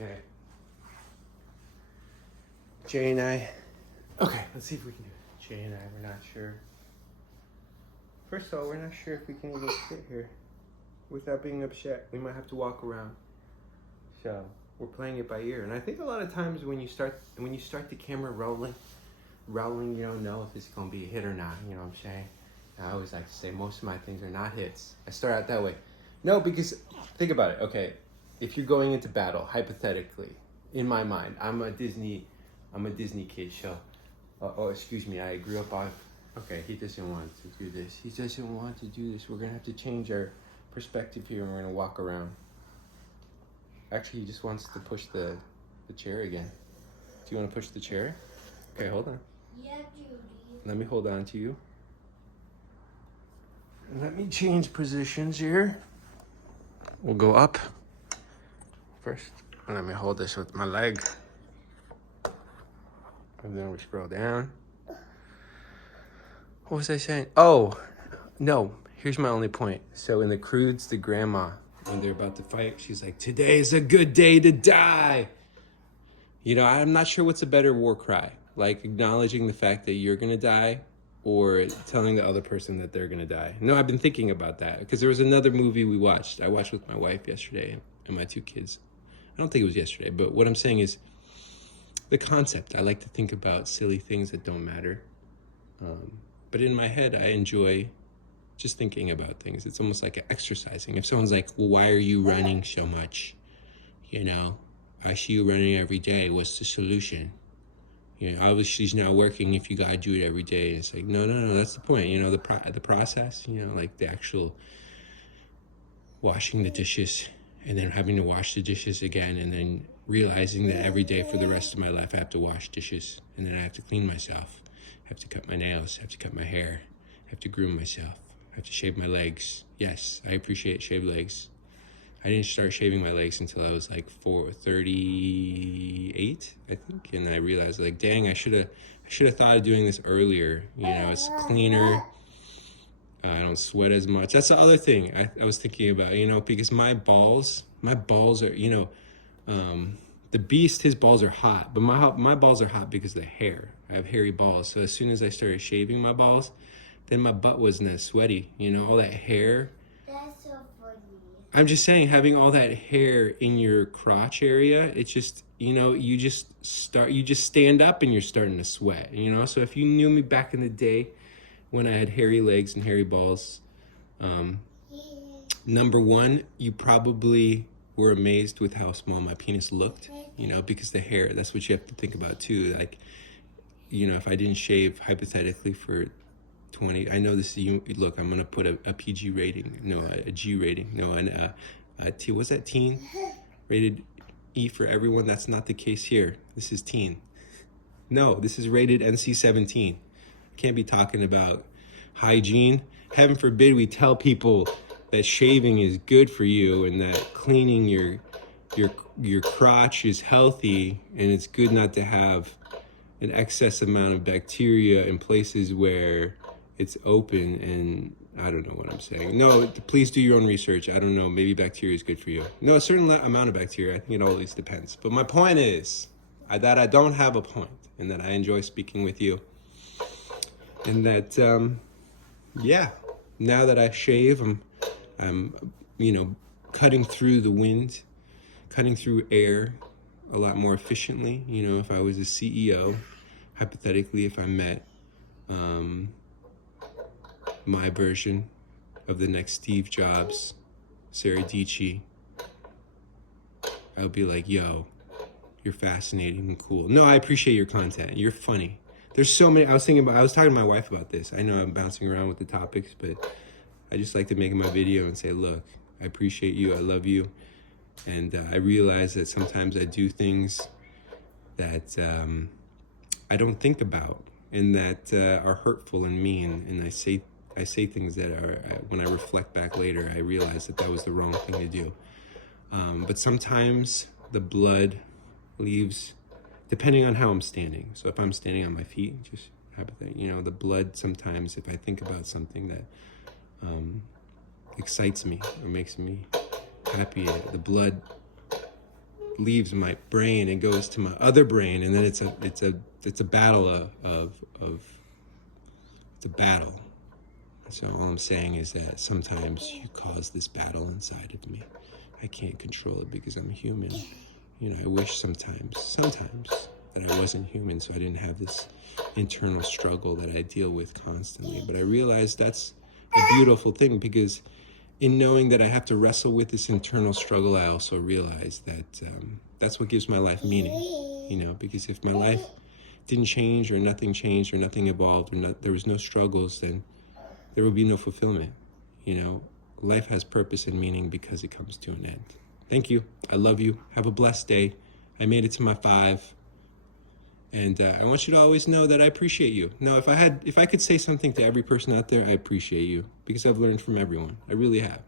Okay. Jay and I. Okay, let's see if we can do it. Jay and I, we're not sure. First of all, we're not sure if we can even sit here without being upset. We might have to walk around. So we're playing it by ear. And I think a lot of times when you start the camera rolling, you don't know if it's gonna be a hit or not. You know what I'm saying? I always like to say most of my things are not hits. I start out that way. No, because think about it. Okay, if you're going into battle, hypothetically, in my mind, I'm a Disney kid. So, excuse me, I grew up on. Okay, he doesn't want to do this. He doesn't want to do this. We're gonna have to change our perspective here, and we're gonna walk around. Actually, he just wants to push the chair again. Do you want to push the chair? Okay, hold on. Yeah, Judy. Let me hold on to you. Let me change positions here. We'll go up first. Let me hold this with my leg. And then we scroll down. What was I saying? Oh, no. Here's my only point. So in the Croods, the grandma, when they're about to fight, she's like, "Today is a good day to die." You know, I'm not sure what's a better war cry. Like acknowledging the fact that you're going to die or telling the other person that they're going to die. No, I've been thinking about that because there was another movie I watched with my wife yesterday and my two kids. I don't think it was yesterday, but what I'm saying is the concept. I like to think about silly things that don't matter. But in my head, I enjoy just thinking about things. It's almost like exercising. If someone's like, "Well, why are you running so much? You know, I see you running every day. What's the solution? You know, obviously she's not working if you gotta do it every day." And it's like, no, that's the point. You know, the process, you know, like the actual washing the dishes and then having to wash the dishes again and then realizing that every day for the rest of my life I have to wash dishes and then I have to clean myself. I have to cut my nails. I have to cut my hair. I have to groom myself. I have to shave my legs. Yes, I appreciate shaved legs. I didn't start shaving my legs until I was like 38, I think, and I realized like, dang, I should have thought of doing this earlier. You know, it's cleaner. I don't sweat as much. That's the other thing I was thinking about. You know, because my balls are, you know, the Beast, his balls are hot, but my balls are hot because of the hair. I have hairy balls, so as soon as I started shaving my balls, then my butt wasn't as sweaty. You know, all that hair. That's so funny. I'm just saying, having all that hair in your crotch area, it's just, you know, you just stand up and you're starting to sweat, you know? So if you knew me back in the day when I had hairy legs and hairy balls, number one, you probably were amazed with how small my penis looked, you know, because the hair, that's what you have to think about too. Like, you know, if I didn't shave hypothetically for 20, I know this is you. Look, I'm gonna put a PG rating, no, a G rating, no, and T. What's that? Teen, rated E for everyone. That's not the case here. This is teen. No, this is rated NC-17. Can't be talking about hygiene. Heaven forbid we tell people that shaving is good for you and that cleaning your crotch is healthy and it's good not to have an excess amount of bacteria in places where it's open, and I don't know what I'm saying. No, please do your own research. I don't know, maybe bacteria is good for you. No, a certain amount of bacteria, I think it always depends. But my point is that I don't have a point and that I enjoy speaking with you. And that, yeah, now that I shave, I'm, you know, cutting through the wind, cutting through air a lot more efficiently. You know, if I was a CEO, hypothetically, if I met my version of the next Steve Jobs, Sarah Dietschy, I would be like, "Yo, you're fascinating and cool. No, I appreciate your content. You're funny." There's so many. I was talking to my wife about this. I know I'm bouncing around with the topics, but I just like to make my video and say, "Look, I appreciate you. I love you." And I realize that sometimes I do things that I don't think about and that are hurtful and mean. And I say things that are, when I reflect back later, I realize that was the wrong thing to do. But sometimes the blood leaves, depending on how I'm standing. So if I'm standing on my feet, just you know, the blood sometimes, if I think about something that excites me or makes me happy, the blood leaves my brain and goes to my other brain, and then it's a battle it's a battle. So all I'm saying is that sometimes you cause this battle inside of me. I can't control it because I'm human. You know, I wish sometimes that I wasn't human, so I didn't have this internal struggle that I deal with constantly. But I realize that's a beautiful thing, because in knowing that I have to wrestle with this internal struggle, I also realize that that's what gives my life meaning. You know, because if my life didn't change, or nothing changed, or nothing evolved, or there was no struggles, then there will be no fulfillment. You know, life has purpose and meaning because it comes to an end. Thank you. I love you. Have a blessed day. I made it to my 5. And I want you to always know that I appreciate you. Now, if I could say something to every person out there, I appreciate you, because I've learned from everyone. I really have.